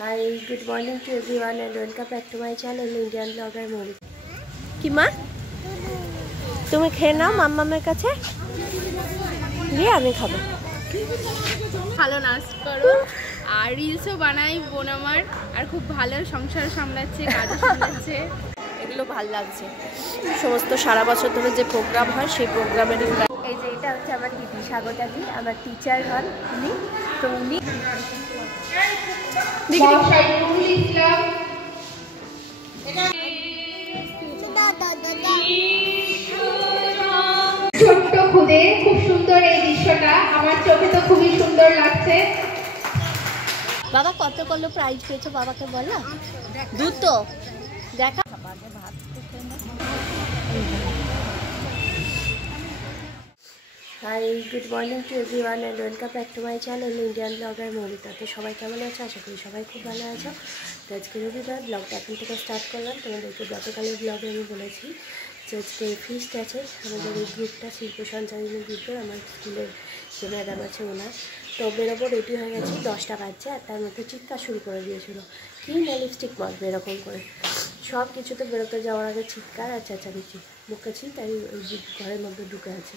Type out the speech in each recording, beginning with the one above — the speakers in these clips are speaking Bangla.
Hi, good morning to everyone and welcome back to my channel Indian Vlogger Mori. কি মা তুমি খেয়ে নাও মাম্মামের কাছে দিয়ে আমি খাবো। ভালো নাচ করো আর রিলসও বানাই বোন আমার, আর খুব ভালো সংসার সামলাচ্ছে, কাজও সামলাচ্ছে, এগুলো ভালো লাগছে। সমস্ত সারা বছর ধরে যে প্রোগ্রাম হয় সেই প্রোগ্রামের এই যে এটা হচ্ছে আমার দিদি স্বাগতাদি, আমার টিচার হন উনি। তো উনি ছোট্ট খুদে খুব সুন্দর এই দৃশ্যটা, আমার চোখে তো খুবই সুন্দর লাগছে। বাবা কত কত প্রাইজ পেয়েছো বাবাকে বলো? দুটো দেখা। Hi, good morning to everyone and welcome back to my channel Indian blogger Moulita. তো সবাই কেমন আছো? আশা করি সবাই খুব ভালো আছো। তো আজকে রবিবার, ব্লগটা এখন থেকে স্টার্ট করলাম। তোমাদেরকে গতকালের ব্লগে আমি বলেছি যে আজকে ফিস্ট আছে আমাদের এই গ্রুপটা, শিল্প সঞ্চারিণী গ্রুপের, আমার স্কুলের যে ম্যাডাম আছে ওনার। তো বেরোবো, রেডি হয়ে গেছি, 10টা বাজছে। আর তার মধ্যে চিৎকার শুরু করে দিয়েছিলো কি না লিপস্টিক মাখবে এরকম করে। সব কিছুতে বেরোতে যাওয়ার আগে চিৎকার আর চেঁচামেচি, মুখেছি তাই ওই ঘরের মধ্যে ঢুকে আছে।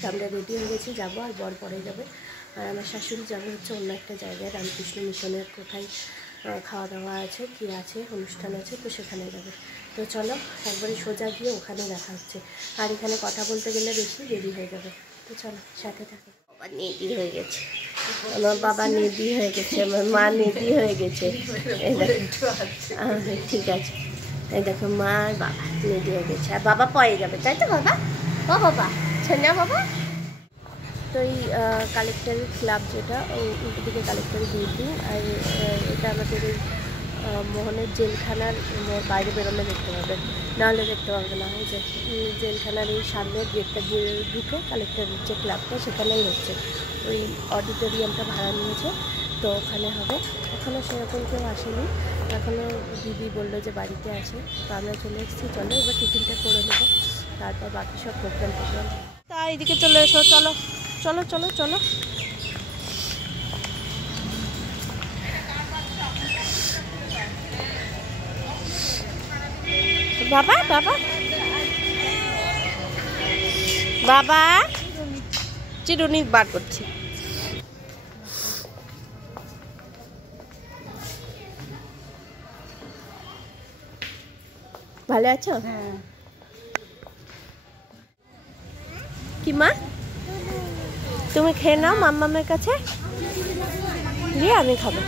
তো আমরা রেডি হয়ে গেছি, যাবো, আর বর পরে যাবে। আর আমার শাশুড়ি যাবে হচ্ছে অন্য একটা জায়গায়, রামকৃষ্ণ মিশনের কোথায় খাওয়া দাওয়া আছে, কি আছে, অনুষ্ঠান আছে, তো সেখানে যাবে। তো চলো একবারে সোজা গিয়ে ওখানে দেখা হচ্ছে। আর এখানে কথা বলতে গেলে বেশি দেরি হয়ে যাবে। তো চলো সাথে থাকো। বাবা নেদি হয়ে গেছে, আমার বাবা নেদি হয়ে গেছে, আমার মা নেদি হয়ে গেছে। এই দেখো, ঠিক আছে, এই দেখো মা আর বাবা নেদি হয়ে গেছে, আর বাবা পয়ে যাবে, তাই তো বাবা? ও বাবা ছেলে বাবা। তো এই কালেক্টরের ক্লাব যেটা, ওই উল্টো দিকে কালেক্টরের বিল্ডিং, আর এটা আমাদের এই মোহনের জেলখানার বাইরে বেরোলে দেখতে পাবেন, নাহলে দেখতে পাবে না। এই যে জেলখানার এই সামনের গেটটা দিয়ে ঢুকে কালেক্টরের যে ক্লাবটা সেখানেই হচ্ছে। ওই অডিটোরিয়ামটা ভাড়া নিয়েছে, তো ওখানে হবে। এখনও সেরকম কেউ আসেনি, এখনও দিদি বললো যে বাড়িতে আছে। তো আমরা চলে এসেছি, চলো এবার টিফিনটা করে নেবো, তারপর বাকি সব প্রোগ্রাম। তা এইদিকে চলে এসো, চলো চলো চলো চলো। বাবা বাবা বাবা চিরুনি বার করছি। ভালো আছো? হ্যাঁ। কি মা তুমি খেয়ে নাও মাম্মামের কাছে দিয়ে আমি খাবো।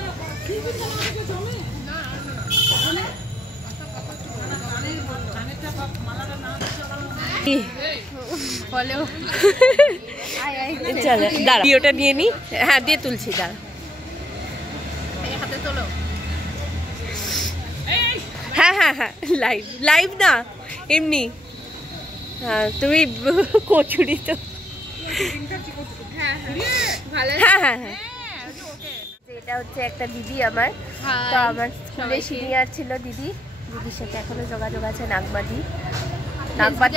চলো দাঁড়া, ওটা নিয়ে নি। হ্যাঁ দিয়ে তুলছি, দাঁড়া। হ্যাঁ হ্যাঁ হ্যাঁ, লাইভ লাইভ না এমনি। হ্যাঁ তুমি কচুরি তো। হ্যাঁ হ্যাঁ হ্যাঁ, এটা হচ্ছে একটা দিদি আমার। তো আমার স্কুলে সিনিয়র ছিল দিদি, দিদির সাথে এখনো যোগাযোগ আছে। নাগমাদি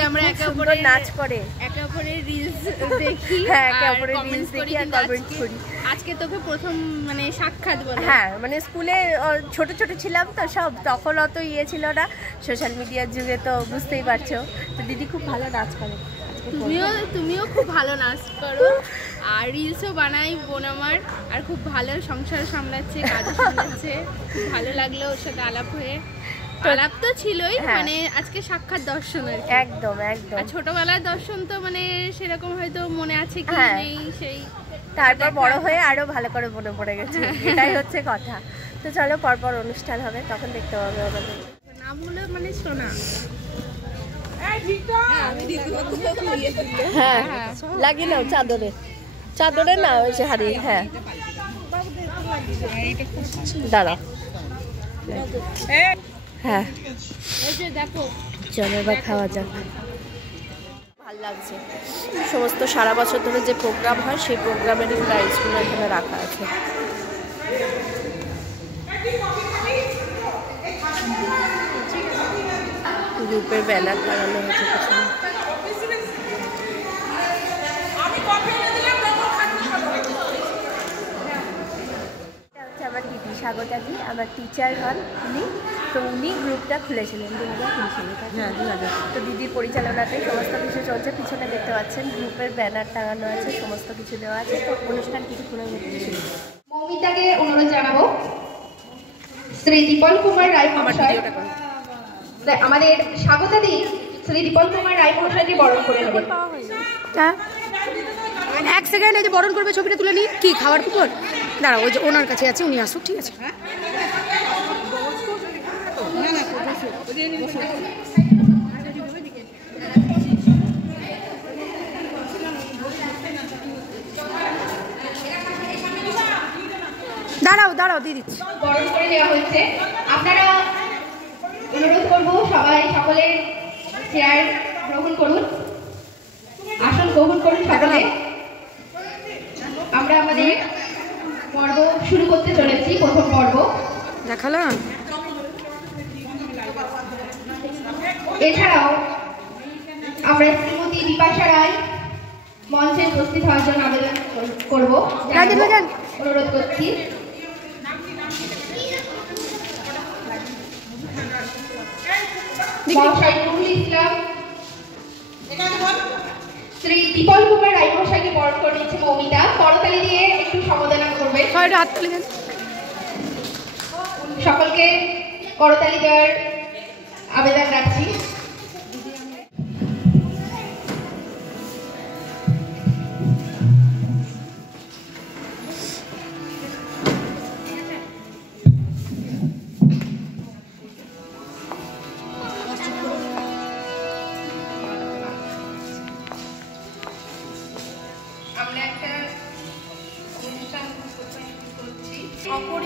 আমরা একে অপরের নাচ করে, একে অপরের রিলস দেখি, হ্যাঁ একে অপরের রিলস দেখি আর কমেন্ট করি। আজকে তোকে প্রথম মানে সাক্ষাৎ বলে। হ্যাঁ মানে স্কুলে ছোট ছোট ছিলাম তো সব, তখন অত ইয়ে ছিল না, সোশ্যাল মিডিয়ার যুগে তো বুঝতেই পারছো। তো দিদি খুব ভালো নাচ করে। তুমিও খুব ভালো নাচ করো আর রিলসও বানাই বোন আমার, আর খুব ভালো সংসার সামলাচ্ছে, কাজও সামলাচ্ছে। খুব ভালো লাগলো ওর সাথে আলাপ হয়ে। আলাপ তো ছিলই, মানে আজকে সাক্ষাৎ দর্শন আর কি। একদম একদম। ছোটবেলার দর্শন তো মানে সেরকম হয়তো মনে আছে কি নেই, সেই তারপর বড় হয়ে আরো ভালো করে মনে পড়ে গেছে, এটাই হচ্ছে কথা। তো চলো পরপর অনুষ্ঠান হবে, তখন দেখতে পাবে আমাদের। নাম হলো মানে সোনা। হ্যাঁ লাগিয়ে নাও চাদরে, চাদরে না ওই যে হাড়ি। হ্যাঁ দাঁড়াও, হ্যাঁ চলো এবার খাওয়া যাক। ভালো লাগছে। সমস্ত সারা বছর ধরে যে প্রোগ্রাম হয় সেই প্রোগ্রামেরই প্রাইজগুলো এখানে রাখা আছে। গ্রুপের ব্যানার লাগানো হয়েছে পিছনে। আমার দিদি স্বাগতাদি আমার টিচার হন উনি, তো উনি গ্রুপটা খুলেছিলেন 2020 সালে। হ্যাঁ 2000। তো দিদির পরিচালনাতে সমস্ত কিছু চলছে, পিছনে দেখতে পাচ্ছেন গ্রুপের ব্যানার টাঙানো আছে, সমস্ত কিছু দেওয়া আছে। তো অনুষ্ঠান কিছুক্ষণের মধ্যে শুরু। মৌমিতাকে অনুরোধ জানাবো শ্রী দীপল কুমার রায় মহাশয় আমাদের স্বাগতাদি শ্রী দীপল কুমার রায় মহাশয়কে বরণ করে নেবেন। এক সেকেন্ড, এই যে বরণ করবে ছবিটা তুলে নিই। কি খাওয়ার কুপন? দাঁড়াও, ওই যে ওনার কাছে আছে, উনি আসুক, ঠিক আছে? দাঁড়াও দাঁড়াও, দিয়ে দিচ্ছি। বরণ করে দেওয়া হচ্ছে। আপনারা অনুরোধ করবো সবাই সকলের চেয়ার গ্রহণ করুন, আসন গ্রহণ করুন সকলে। আমরা আমাদের পর্ব শুরু করতে চলেছি, প্রথম পর্ব। দেখালাম। এছাড়াও আমরা শ্রীমতী বিপাশা রায় মঞ্চে উপস্থিত হওয়ার জন্য আবেদন করবো, অনুরোধ করছি। সাইফুল ইসলাম শ্রী দীপল কুমার রায় মহাশয়কে বরণ করে নিচ্ছে মৌমিতা। করতালি দিয়ে একটু সম্বোধনা করবে। সকলকে করতালি দেওয়ার আবেদন রাখছি।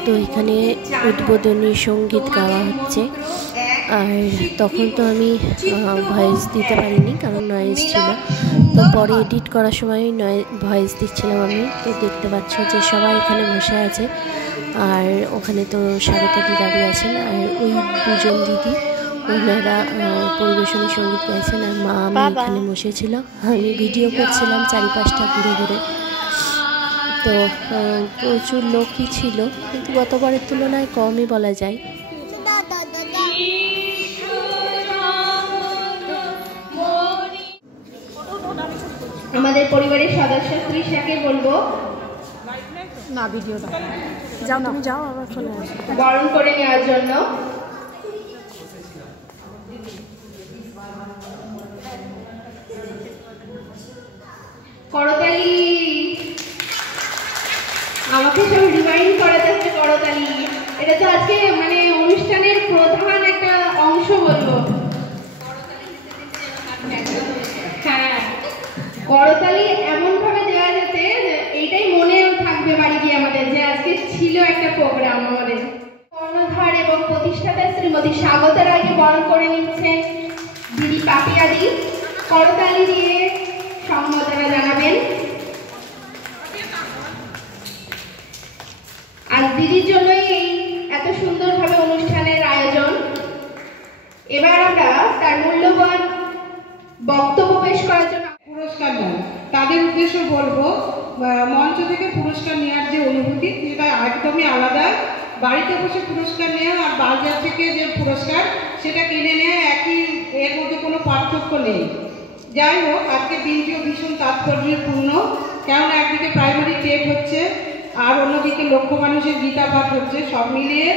তো এখানে উদ্বোধনী সঙ্গীত গাওয়া হচ্ছে, আর তখন তো আমি ভয়েস দিতে পারিনি কারণ নয়েজ ছিল। তো পরে এডিট করার সময় ভয়েস দিচ্ছিলাম আমি। তো দেখতে পাচ্ছ যে সবাই এখানে বসে আছে, আর ওখানে তো স্বাগতাদি দাঁড়িয়ে আছেন, আর ওই দুজন দিদি ওনারা পরিবেশনী সঙ্গীত গাইছেন, আর মা আমি এখানে বসেছিল। আমি ভিডিও করছিলাম চারিপাশটা ঘুরে ঘুরে। তো প্রচুর লোকই ছিল, কিন্তু গতবারের তুলনায় কমই বলা যায়। আমাদের পরিবারের সদস্য তৃষাকে বলবো না, ভিডিওটা যাও, তুমি যাও, আবার ফোনে আসো, বরণ করে নেওয়ার জন্য। করতালি, আমাকে সব রিমাইন্ড করা যাচ্ছে করতালি। এটা তো আজকে মানে অনুষ্ঠানের প্রধান একটা অংশ বলবো। হ্যাঁ, করতালি এমন ভাবে দেওয়া যাতে এইটাই মনে থাকবে বাড়ি গিয়ে আমাদের, যে আজকে ছিল একটা প্রোগ্রাম আমাদের। কর্ণধার এবং প্রতিষ্ঠাতা শ্রীমতী স্বাগতা রায়কে বরণ করে নিচ্ছেন দিদি পাপিয়াদি। করতালি দিয়ে সম্বোধনা জানাবেন। আর দিদির জন্যই এই এত সুন্দরভাবে অনুষ্ঠানের আয়োজন। এবার আমরা তার মূল্যবান বক্তব্য পেশ করার জন্য পুরস্কার নেন তাদের উদ্দেশ্য বলবো, মঞ্চ থেকে পুরস্কার নেওয়ার যে অনুভূতি সেটা একদমই আলাদা। বাড়িতে বসে পুরস্কার নেওয়া আর বাজার থেকে যে পুরস্কার সেটা কিনে নেওয়া একই, এর মধ্যে কোনো পার্থক্য নেই। যাই হোক, আজকে দিনটিও ভীষণ তাৎপর্যপূর্ণ, কেননা একদিকে প্রাইমারি টেট হচ্ছে আর অন্যদিকে লক্ষ মানুষের গীতা পাঠ হচ্ছে। সব মিলিয়ে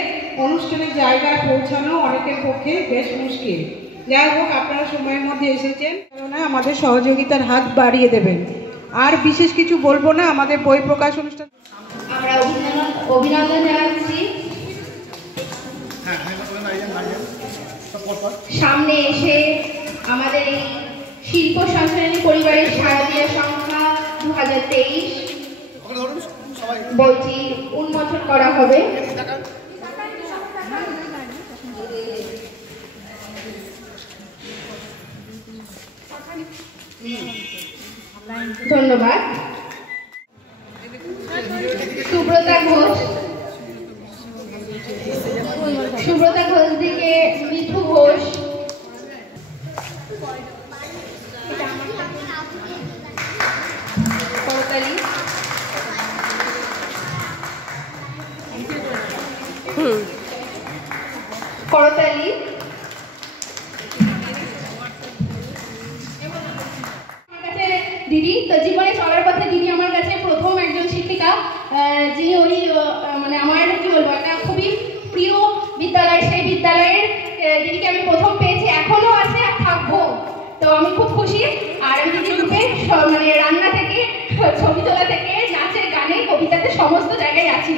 অনুষ্ঠানের জায়গায় পৌঁছানো অনেকের পক্ষে বেশ মুশকিল। যাই হোক, আপনারা সময়ের মধ্যে এসেছেন, কেননা আমাদের সহযোগিতার হাত বাড়িয়ে দেবেন। আর বিশেষ কিছু বলবো না, আমাদের বই প্রকাশ অনুষ্ঠান আমরা অভিনন্দন জানাচ্ছি। সামনে এসে আমাদের এই শিল্প সংস্কৃতি পরিবারের শারদীয় সংখ্যা 2023 বইটি উন্মোচন করা হবে। ধন্যবাদ। সুব্রতা ঘোষ দিকে মিঠু ঘোষ, করতালি। করতালি। দিদি তো জীবনে চলার পথে দিদি আমার কাছে প্রথম একজন শিক্ষিকা, যিনি ওই মানে আমার কি বলবো একটা খুবই প্রিয় বিদ্যালয়, সেই বিদ্যালয়ের দিদিকে আমি প্রথম পেয়েছি, এখনো আছে আর থাকবো। তো আমি খুব খুশি। আর আমি দিদির রূপে মানে রান্না থেকে ছবি তোলা থেকে নাচে গানে কবিতাতে সমস্ত জায়গায় আছি।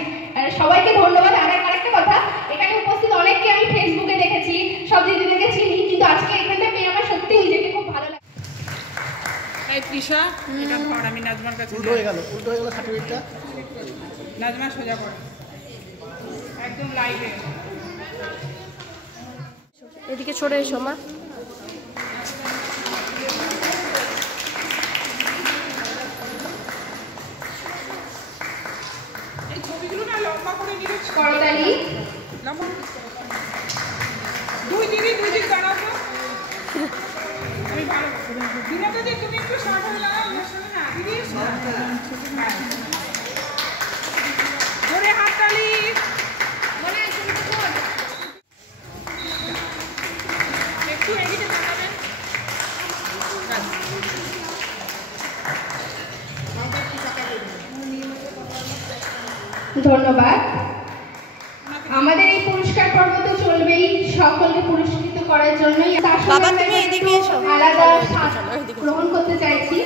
সবাইকে ধন্যবাদ। আর আরেকটা কথা, এখানে উপস্থিত অনেককে আমি ফেসবুকে দেখেছি, সব দিদিদেরকে চিনি, কিন্তু আজকে এখানটা পেয়ে আমার সত্যি নিজেকে খুব ভালো লাগে। এই তৃষা, এটা ধর, আমি নাজমার কাছে উল্টো হয়ে গেল সার্টিফিকেটটা। নাজমা সোজা কর, একদম লাইভে। এদিকে সরে এসো মা। এই ছবিগুলো না লম্বা করে নিলে করতালি। লম্বা দুই দিক দাঁড়াও তো। আমি ভালো দিনাটা যে তুমি একটু শর্ট হয়ে লাগাও, ওর সঙ্গে না দিদি ধরে হাততালি। একটু এদিকে তাকাবেন। ধন্যবাদ। আমাদের এই পুরস্কার পর্ব তো চলবেই, সকলকে পুরস্কৃত করার জন্যই। তার সঙ্গে আমরা একটু আলাদা স্বাদ গ্রহণ করতে চাইছি।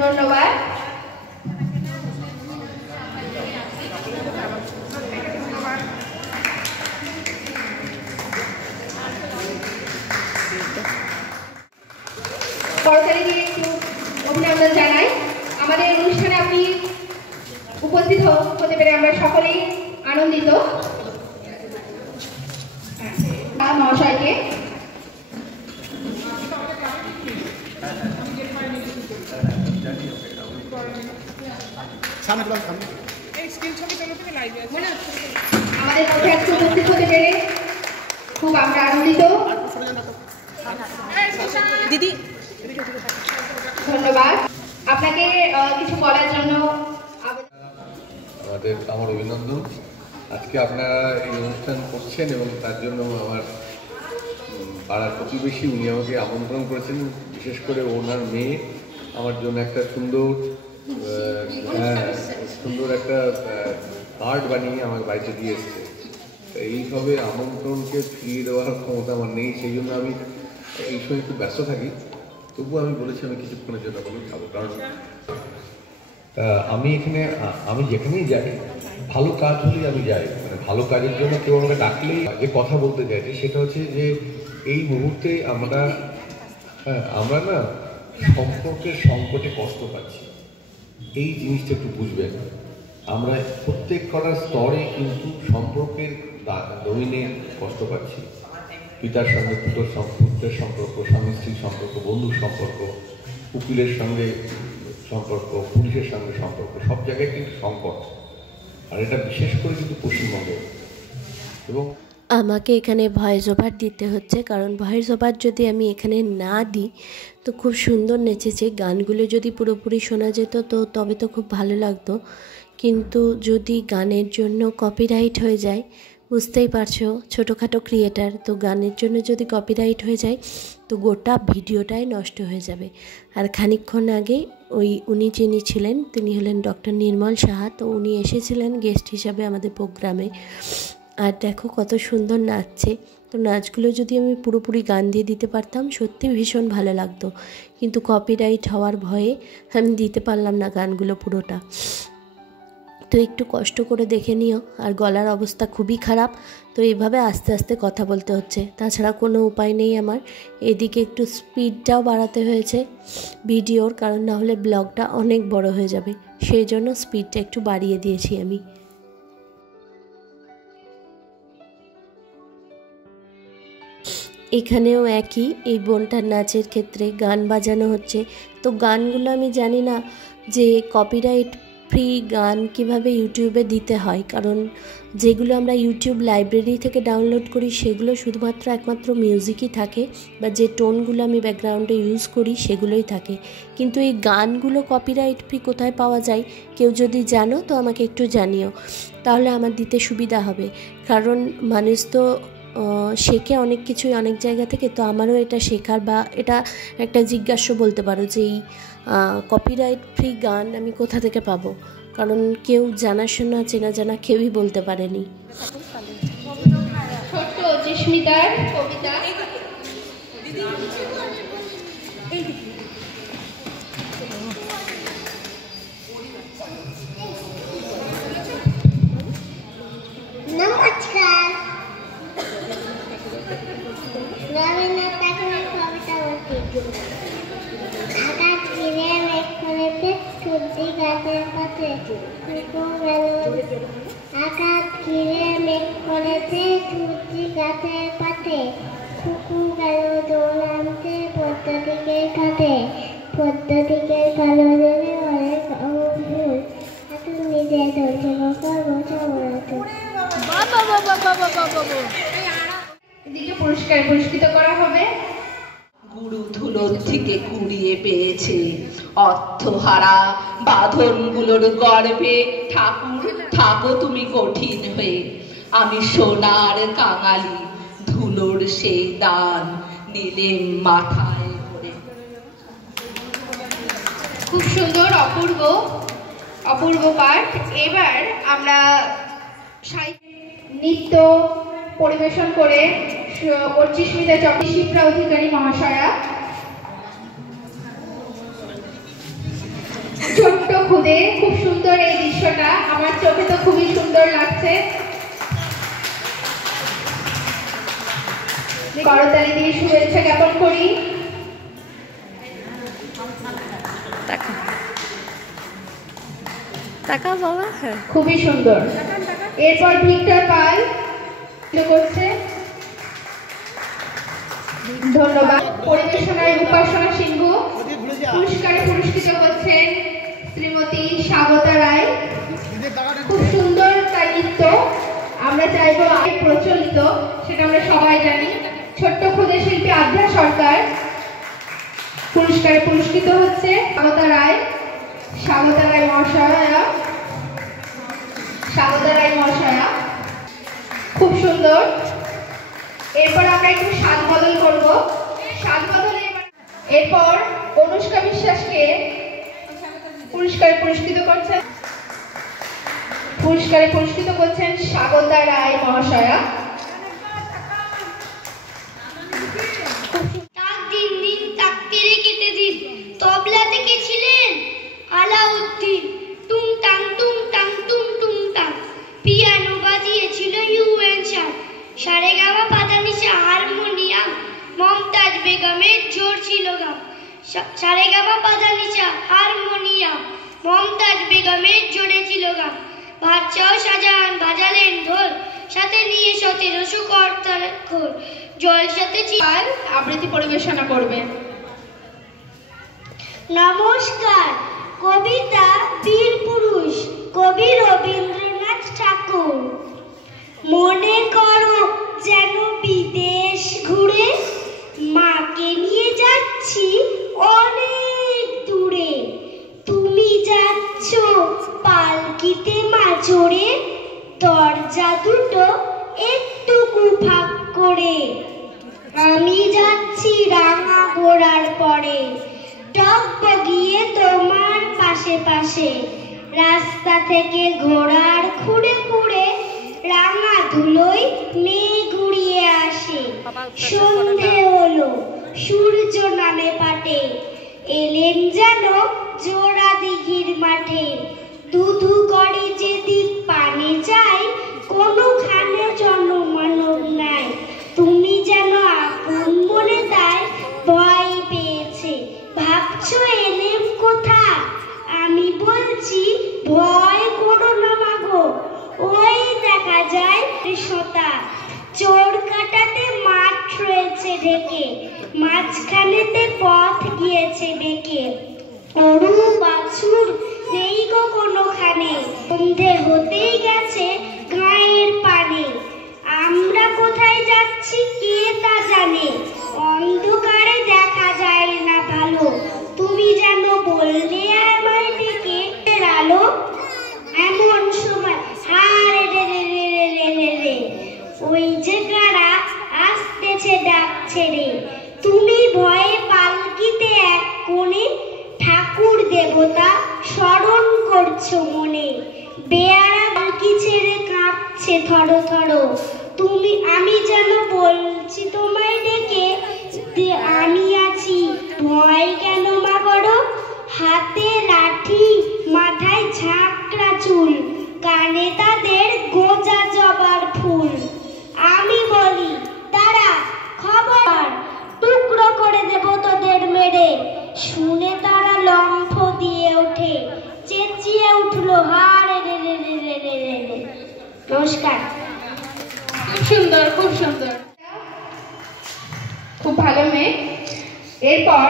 ধন্যবাদ। করতালি দিয়ে একটু অভিনন্দন জানাই। আমাদের অনুষ্ঠানে আপনি উপস্থিত হতে পেরে আমরা সকলেই আনন্দিত। মহাশয়কে এই স্ক্রিন ছবি তোলো, তুমি লাইভে আছো। আমাদের মধ্যে আজকে উপস্থিত হতে পেরে খুব আমরা আনন্দিত। দিদি ধন্যবাদ আপনাকে কিছু বলার জন্য। আমার অভিনন্দন। আজকে আপনারা এই অনুষ্ঠান করছেন এবং তার জন্য আমার পাড়ার প্রতিবেশী উনি আমাকে আমন্ত্রণ করেছেন, বিশেষ করে ওনার মেয়ে আমার জন্য একটা সুন্দর একটা কার্ড বানিয়ে আমার বাড়িতে দিয়ে এসছে। এইভাবে আমন্ত্রণকে ফিরিয়ে দেওয়ার ক্ষমতা আমার নেই, সেই জন্য আমি এই সময় একটু ব্যস্ত থাকি। তবুও আমি বলেছি আমি কিছুক্ষণের জন্য খাবো, কারণ আমি যেখানেই যাই ভালো কাজ হলেই আমি যাই, মানে ভালো কাজের জন্য কেউ আমাকে ডাকলেই। যে কথা বলতে চাইছি সেটা হচ্ছে যে এই মুহূর্তে আমরা না সম্পর্কের সংকটে কষ্ট পাচ্ছি। এই জিনিসটা একটু বুঝবেন। আমরা প্রত্যেক কটার স্তরে কিন্তু সম্পর্কের দমিনে কষ্ট পাচ্ছি। পিতার সঙ্গে পুত্রের সম্পর্ক, স্বামী স্ত্রীর সম্পর্ক, বন্ধুর সম্পর্ক, উকিলের সঙ্গে সম্পর্ক, পুলিশের সঙ্গে সম্পর্ক, সব জায়গায় কিন্তু সংকট। আর এটা বিশেষ করে কিন্তু পশ্চিমবঙ্গে। এবং আমাকে এখানে ভয়েস ওভার দিতে হচ্ছে, কারণ ভয়েস ওভার যদি আমি এখানে না দিই তো খুব সুন্দর নেচেছে। গানগুলো যদি পুরোপুরি শোনা যেত তো তবে তো খুব ভালো লাগতো, কিন্তু যদি গানের জন্য কপিরাইট হয়ে যায়, বুঝতেই পারছো ছোটোখাটো ক্রিয়েটার, তো গানের জন্য যদি কপিরাইট হয়ে যায় তো গোটা ভিডিওটাই নষ্ট হয়ে যাবে। আর খানিকক্ষণ আগে উনি যিনি ছিলেন তিনি হলেন ডক্টর নির্মল সাহা, তো উনি এসেছিলেন গেস্ট হিসাবে আমাদের প্রোগ্রামে। আর দেখো কত সুন্দর নাচছে। তো নাচগুলো যদি আমি পুরোপুরি গান দিয়ে দিতে পারতাম সত্যি ভীষণ ভালো লাগতো, কিন্তু কপিরাইট হওয়ার ভয়ে আমি দিতে পারলাম না গানগুলো পুরোটা। তো একটু কষ্ট করে দেখে নিও। আর গলার অবস্থা খুবই খারাপ, তো এইভাবে আস্তে আস্তে কথা বলতে হচ্ছে, তাছাড়া কোনো উপায় নেই আমার। এদিকে একটু স্পিডটাও বাড়াতে হয়েছে ভিডিওর, কারণ না হলে ব্লগটা অনেক বড় হয়ে যাবে, সেই জন্য স্পিডটা একটু বাড়িয়ে দিয়েছি আমি। এখানেও একই, এই বোনটার নাচের ক্ষেত্রে গান বাজানো হচ্ছে। তো গানগুলো আমি জানি না যে কপিরাইট ফ্রি গান কিভাবে ইউটিউবে দিতে হয়, কারণ যেগুলো আমরা ইউটিউব লাইব্রেরি থেকে ডাউনলোড করি সেগুলো শুধুমাত্র একমাত্র মিউজিকই থাকে, বা যে টোনগুলো আমি ব্যাকগ্রাউন্ডে ইউজ করি সেগুলোই থাকে। কিন্তু এই গানগুলো কপিরাইট ফ্রি কোথায় পাওয়া যায়, কেউ যদি জানো তো আমাকে একটু জানিও, তাহলে আমার দিতে সুবিধা হবে। কারণ মানুষ তো শেখে অনেক কিছুই অনেক জায়গা থেকে, তো আমারও এটা শেখার বা এটা একটা জিজ্ঞাসা বলতে পারো যে এই কপিরাইট ফ্রি গান আমি কোথা থেকে পাবো, কারণ কেউ জানাশোনা চেনা জানা কেউই বলতে পারেনি। ছোট্ট জিস্মিতার কবিতা। নমস্কার, রবীন্দ্রনাথ ঠাকুরের কবিতা বলছি। আকাশ ঘিরে মেঘ করেছে সূর্যি গাছের পাশে, আকাশ ঘিরে মেঘ করেছে সূর্যি গাছের পাশে, কুকুর গেল দৌড় আনতে পদ্ধতিকের কাছে, পদ্ধতিকের কালো জলে অনেক ফুল, হাতুর নিজে ধরছে বাবা বোঝা বলতো। এদিকে পুরস্কৃত করা হবে। গুরু ধুলোর থেকে কুড়িয়ে পেয়েছে অর্থহারা বাঁধনগুলোর গর্ভে, ঠাকুর থাকো তুমি কঠিন হয়ে, আমি সোনার কাঙালি ধুলোর সেই দান নিলেম মাথায় করে। খুব সুন্দর, অপূর্ব পাঠ। এবার আমরা নৃত্য পরিবেশন করে অর্চিস্মিতা শিপ্রা অধিকারী মহাশয়া ছোট্ট খুদে। খুব সুন্দর এই দৃশ্যটা, আমার চোখে তো খুবই সুন্দর লাগছে। করতালি দিয়ে শুভেচ্ছা জ্ঞাপন করি। টাকা বাবা, হ্যাঁ খুবই সুন্দর। এরপর ভিক্টর পাল করছে। ধন্যবাদ। পরিবেশনায় উপাসনা সিংহ। পুরস্কারে পুরস্কৃত হচ্ছেন শ্রীমতী স্বাগতা রায়। খুব সুন্দর তার নৃত্য, আমরা চাইবো প্রচলিত, সেটা আমরা সবাই জানি। ছোট্ট ক্ষুদে শিল্পী আদ্রা সরকার পুরস্কারে পুরস্কৃত হচ্ছে স্বাগতা রায় মহাশয়া। খুব সুন্দর। এরপর আমরা একটু স্বাদ বদল করবো। এরপর অনুষ্কা বিশ্বাসকে পুরস্কারে পুরস্কৃত করছেন স্বাগতা রায় মহাশয়া। দিন দিন তাকতিরে কেটে দিন, তবলাতে কে ছিলেন? আলাউদ্দিন। টুং টাং টুং টাং টুং টুং টাং, পিয়ানো বাজিয়েছিল ইউএন শাহ, সারেগামা পাদানিসা হারমোনিয়াম, মমতাজ বেগমের জোর ছিল গাম। সারেগামা পাদানিসা হারমোনিয়াম, মমতাজ বেগমের জোরে ছিল গাম। বাদশাহ শাহজাহান বাজালেন ঢোল, সাথে নিয়ে 1700 করতাল খোল, জলসাতে আবৃত্তি পরিবেশনা করবেন। নমস্কার, কবিতা বীর পুরুষ, কবি রবীন্দ্রনাথ ঠাকুর। মনে করো যেন বিদেশ ঘুরে, মাকে নিয়ে যাচ্ছি অনেক দূরে, তুমি যাচ্ছ পালকিতে মাঝরে, দরজা দুটো একটুকু ফাঁক করে, আমি যাচ্ছি রাঙা ঘোড়ার পরে, টকবগিয়ে তোমার পাশে পাশে, রাস্তা থেকে ঘোড়ার খুঁড়ে খুঁড়ে রাঙা ধুলোয় মেয়ে ঘুরিয়ে আসে। সন্ধে হলো, সূর্য নামে পাটে, এলেন যেন জোড়া দিঘির মাঠে, দুধু করে যেদিক পানে যায়, কোনোখানে জনমানব নাই। তুমি যেন আপন মনে তাই ভয় পেয়েছে, ভাবছো এলেম কোথা? আমি বলছি ভয় করো না মাগো, ওই দেখা যায় সতা। চোর কাটাতে মাঠ রয়েছে ঢেকে, মাঝখানেতে পথ গিয়েছে বেঁকে। গরু বাছুর নেই গো কোনোখানে, সন্ধে হতেই গেছে গায়ের পানে। আমরা কোথায় যাচ্ছি কে তা জানে, অন্ধকারে দেখা যায় না ভালো। তুমি যেন বললে আমায় ডেকে আলো, এমন সময় হারে রে রে রে রে রে রে, ওই যে কারা আসতেছে ডাক ছেড়ে। তুমি ভয়ে পালকিতে এক কোণে, ঠাকুর দেবতা স্মরণ করছো মনে। বেয়ারা পালকি ছেড়ে কাঁপছে থরো থরো, আমি যেন বলছি তোমায় ডেকে, আমি আছি ভয় কেন মা করো। হাতে লাঠি মাথায় ঝাঁকড়া চুল, কানে তাদের গোজা জবার ফুল। আমি বলি তারা খবর, টুকরো করে দেব তোদের মেরে। শুনে তারা লম্ফ দিয়ে ওঠে, চেঁচিয়ে উঠলো হারে রে রে রে রে রে রে রে। নমস্কার। খুব সুন্দর, খুব সুন্দর, খুব ভালো মেয়ে। এরপর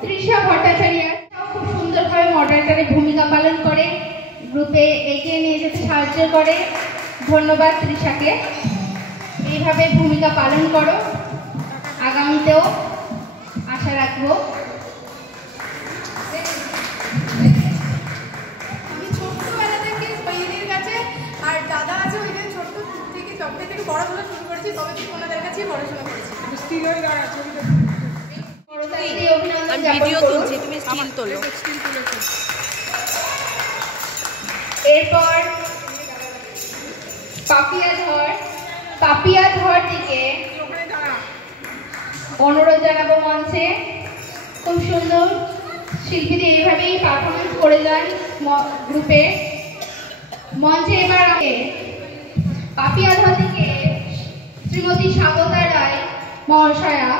তৃষা ভট্টাচার্য খুব সুন্দরভাবে মডারেটরের ভূমিকা পালন করে, গ্রুপে এগিয়ে নিয়ে যেতে সাহায্য করে। ধন্যবাদ তৃষাকে, এইভাবে ভূমিকা পালন করো, আগামীতেও আশা রাখবো। আমি ছোট্টবেলা থেকে ওইদের কাছে, আর দাদা আছে ওই দিন ছোট্ট থেকে তবে থেকে পড়াশোনা শুরু করেছি, তবে থেকে ওনাদের কাছেই পড়াশোনা করেছি। এরপর পাপিয়া ধর দিকে অনুরোধ জানাবো মঞ্চে। খুব সুন্দর শিল্পীদের এইভাবেই পারফরমেন্স করে যান গ্রুপে। মঞ্চে এবার পাপিয়া ধর দিকে শ্রীমতী স্বাগতা রায় মহাশয়া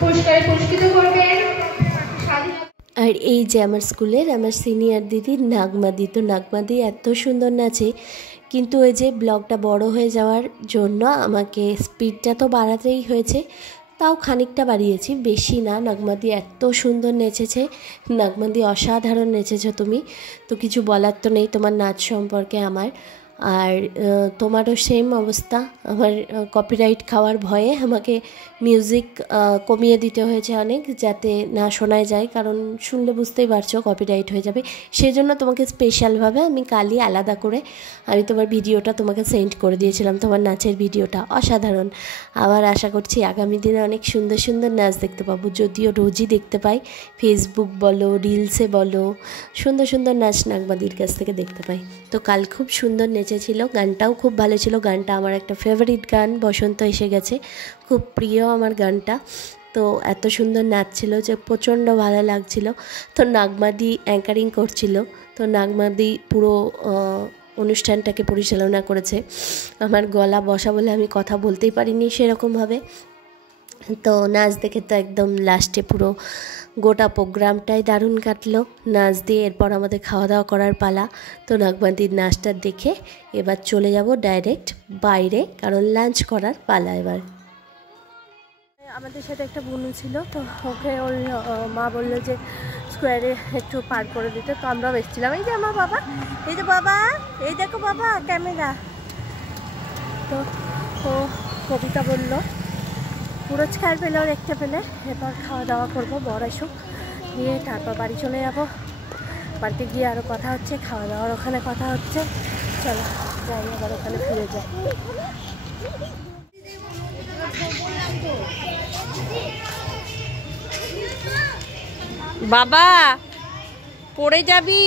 পুরস্কারে পুরস্কৃত করবেন। আর এই যে আমার স্কুলের আমার সিনিয়র দিদি নাগমাদি, তো নাগমাদি এত সুন্দর নাচে, কিন্তু ওই যে ব্লগটা বড় হয়ে যাওয়ার জন্য আমাকে স্পিডটা তো বাড়াতেই হয়েছে, তাও খানিকটা বাড়িয়েছি, বেশি না। নাগমাদি এত সুন্দর নেচেছে, নাগমাদি অসাধারণ নেচেছো তুমি, তো কিছু বলার তো নেই তোমার নাচ সম্পর্কে আমার। আর তোমারও সেম অবস্থা, আমার কপিরাইট খাওয়ার ভয়ে আমাকে মিউজিক কমিয়ে দিতে হয়েছে অনেক, যাতে না শোনায় যায়, কারণ শুনলে বুঝতেই পারছো কপিরাইট হয়ে যাবে। সেই জন্য তোমাকে স্পেশালভাবে আমি কালই আলাদা করে আমি তোমার ভিডিওটা তোমাকে সেন্ড করে দিয়েছিলাম, তোমার নাচের ভিডিওটা অসাধারণ। আবার আশা করছি আগামী দিনে অনেক সুন্দর সুন্দর নাচ দেখতে পাবো, যদিও রোজই দেখতে পাই, ফেসবুক বলো রিলসে বলো, সুন্দর সুন্দর নাচ নাগমাদির কাছ থেকে দেখতে পাই। তো কাল খুব সুন্দর ছিল, গানটাও খুব ভালো ছিল। গানটা আমার একটা ফেভারিট গান, বসন্ত এসে গেছে, খুব প্রিয় আমার গানটা। তো এত সুন্দর নাচ ছিল যে প্রচণ্ড ভালো লাগছিল। তো নাগমাদি অ্যাঙ্কারিং করছিল, তো নাগমাদি পুরো অনুষ্ঠানটাকে পরিচালনা করেছে। আমার গলা বসা বলে আমি কথা বলতেই পারিনি সেরকমভাবে। তো নাচ দেখে তো একদম লাস্টে পুরো গোটা প্রোগ্রামটাই দারুণ কাটলো নাচ দিয়ে। এরপর আমাদের খাওয়া দাওয়া করার পালা। তো নাগমাদির নাচটা দেখে এবার চলে যাব ডাইরেক্ট বাইরে, কারণ লাঞ্চ করার পালা এবার। আমাদের সাথে একটা বোন ছিল, তো ওকে ওর মা বললো যে স্কোয়ারে একটু পার করে দিতে, তো আমরাও এসেছিলাম। এই যে আমার বাবা, এই যে বাবা, এই দেখো বাবা ক্যামেরা। তো ও কবিতা বললো পুরস্কার পেলেও দেখতে পেলে, এরপর খাওয়া দাওয়া করবো, বড় আসুক নিয়ে তারপর বাড়ি চলে যাবো। বাড়িতে গিয়ে আরও কথা হচ্ছে, খাওয়া দাওয়ার ওখানে কথা হচ্ছে। চলো যাই, আবার ওখানে ফিরে যাই। বাবা পড়ে যাবি।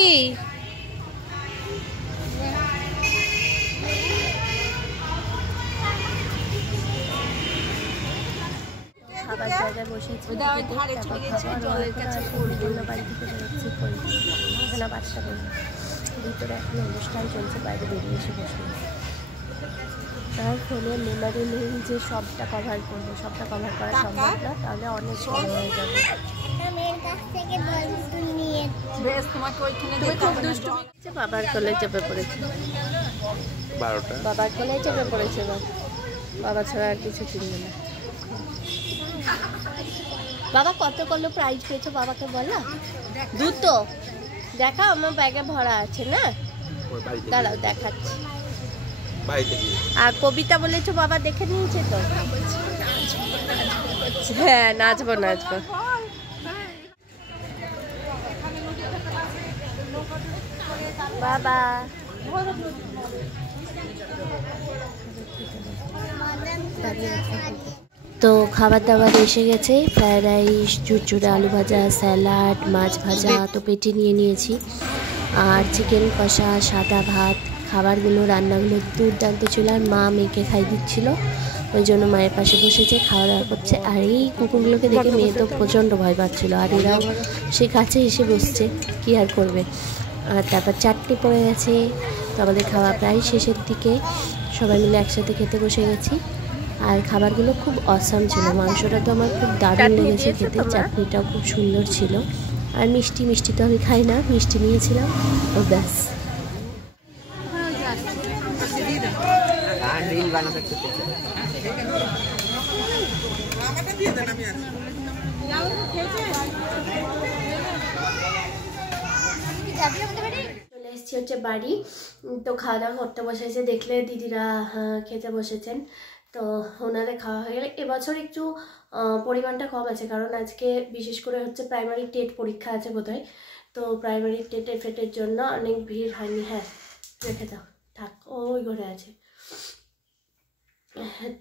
খাবার জায়গা বসেছি, জন্য বাড়ি থেকে বেরোচ্ছি এখানে 5টা বেজে, ভিতরে এখন অনুষ্ঠান চলছে, বাইরে বেরিয়ে এসে বসে। আর ফোনের মেমোরি নেই যে সবটা কভার করবো, সবটা কভার করা সম্ভব না, তাহলে অনেক সময় হয়ে যাবে। বাবার কোলে চেপে পড়েছে, বাবার কোলে চেপে পড়েছে, বাবা ছাড়া আর কিছু কিনবে না। বাবা কত কত প্রাইজ পেয়েছো বাবাকে বলো? দুটো দেখা, আমার ব্যাগে ভরা আছে না, দাঁড়াও দেখাচ্ছি। আর কবিতা বলেছো বাবা দেখে নিয়েছে তো? হ্যাঁ নাচবো নাচবো। বাবা তো খাবার দাবার এসে গেছে, ফ্রায়েড রাইস, চুরচুরে আলু ভাজা, স্যালাড, মাছ ভাজা তো পেটে নিয়ে নিয়েছি, আর চিকেন কষা, সাদা ভাত। খাবারগুলো রান্নাগুলো দুর্দান্ত ছিল, আর মা মেয়েকে খাই দিচ্ছিল, ওই জন্য মায়ের পাশে বসেছে, খাওয়া দাওয়া করছে। আর এই কুকুরগুলোকে দেখে মেয়ে তো প্রচণ্ড ভয় পাচ্ছিল, আর এরাও সে কাছে এসে বসছে, কি আর করবে। আর তারপর চাটনি পড়ে গেছে, তো আমাদের খাওয়া প্রায় শেষের দিকে, সবাই মিলে একসাথে খেতে বসে গেছি। আর খাবারগুলো খুব অসাম ছিল, মাংসটা তো আমার খুব দারুণ লেগেছে খেতে, চাটনিটাও খুব সুন্দর ছিল। আর মিষ্টি তো আমি খাই না, মিষ্টি নিয়েছিলাম ও ব্যাস। চলে এসেছি হচ্ছে বাড়ি, তো খাওয়া দাওয়া করতে বসেছে, দেখলে দিদিরা খেতে বসেছেন, তো ওনাদের খাওয়া হয়ে গেলে। এবছর একটু পরিমাণটা কম আছে, কারণ আজকে বিশেষ করে হচ্ছে প্রাইমারি টেট পরীক্ষা আছে বোধহয়, তো প্রাইমারি টেটের জন্য অনেক ভিড় হয়নি। হ্যাঁ রেখে দাও, থাক, ওই ঘরে আছে।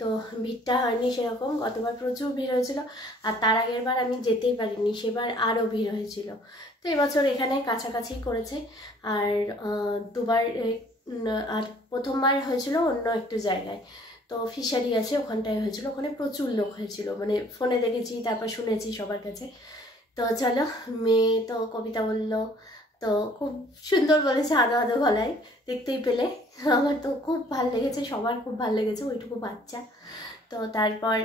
তো ভিড়টা হয়নি সেরকম, গতবার প্রচুর ভিড় হয়েছিল, আর তার আগের বার আমি যেতেই পারিনি, সেবার আরও ভিড় হয়েছিল। তো এবছর এখানে কাছাকাছি করেছে, আর দুবার, আর প্রথমবার হয়েছিল অন্য একটু জায়গায়, তো ফিশারি আছে ওখানটায় হয়েছিল, ওখানে প্রচুর লোক হয়েছিল, মানে ফোনে দেখেছি তারপর শুনেছি সবার কাছে। তো চলো, মেয়ে তো কবিতা বললো, তো খুব সুন্দর বলেছে, আদো আদো গলায়, দেখতেই পেলে। আমার তো খুব ভালো লেগেছে, সবার খুব ভালো লেগেছে, ওইটুকু বাচ্চা। তো তারপর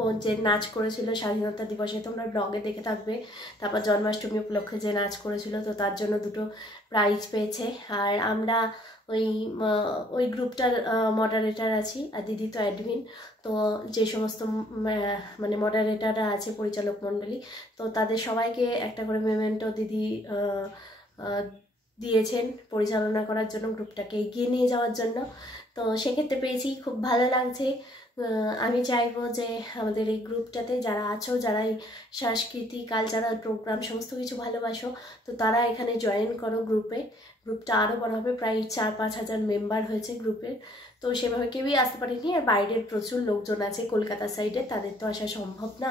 ও যে নাচ করেছিল স্বাধীনতা দিবসে, তোমরা ব্লগে দেখে থাকবে। তারপর জন্মাষ্টমী উপলক্ষে যে নাচ করেছিল, তো তার জন্য 2টো প্রাইজ পেয়েছে। আর আমরা ওই গ্রুপটার মডারেটার আছি, আর দিদি তো অ্যাডমিন, তো যে সমস্ত মানে মডারেটাররা আছে, পরিচালক মণ্ডলী, তো তাদের সবাইকে একটা করে মেমেন্টো দিদি দিয়েছেন পরিচালনা করার জন্য, গ্রুপটাকে এগিয়ে নিয়ে যাওয়ার জন্য। তো সেক্ষেত্রে পেয়েছি, খুব ভালো লাগছে। আমি চাইবো যে আমাদের এই গ্রুপটাতে যারা আছো, যারা এই সংস্কৃতি কালচারাল প্রোগ্রাম সমস্ত কিছু ভালোবাসো, তো তারা এখানে জয়েন করো গ্রুপে। গ্রুপটা আরও বড় হবে, প্রায় 4-5 হাজার মেম্বার হয়েছে গ্রুপের। তো সেভাবে কেউই আসতে পারেনি, আর বাইরের প্রচুর লোকজন আছে কলকাতা সাইডে, তাদের তো আসা সম্ভব না,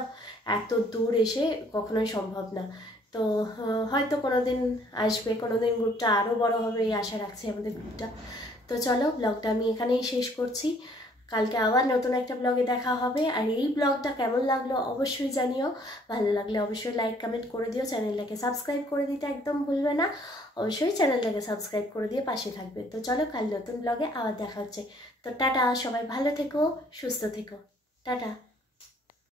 এত দূর এসে কখনোই সম্ভব না। তো হয়তো কোনোদিন আসবে, কোনোদিন গ্রুপটা আরও বড় হবে, এই আশা রাখছি আমাদের গ্রুপটা। তো চলো, ব্লগটা আমি এখানেই শেষ করছি, কালকে আবার নতুন একটা ব্লগে দেখা হবে। আর এই ব্লগটা কেমন লাগলো অবশ্যই জানিও, ভালো লাগলে অবশ্যই লাইক কমেন্ট করে দিও, চ্যানেলটাকে সাবস্ক্রাইব করে দিতে একদম ভুলবে না, অবশ্যই চ্যানেলটাকে সাবস্ক্রাইব করে দিয়ে পাশে থাকবে। তো চলো, কাল নতুন ব্লগে আবার দেখা হচ্ছে। তো টাটা, সবাই ভালো থেকো, সুস্থ থেকো, টাটা।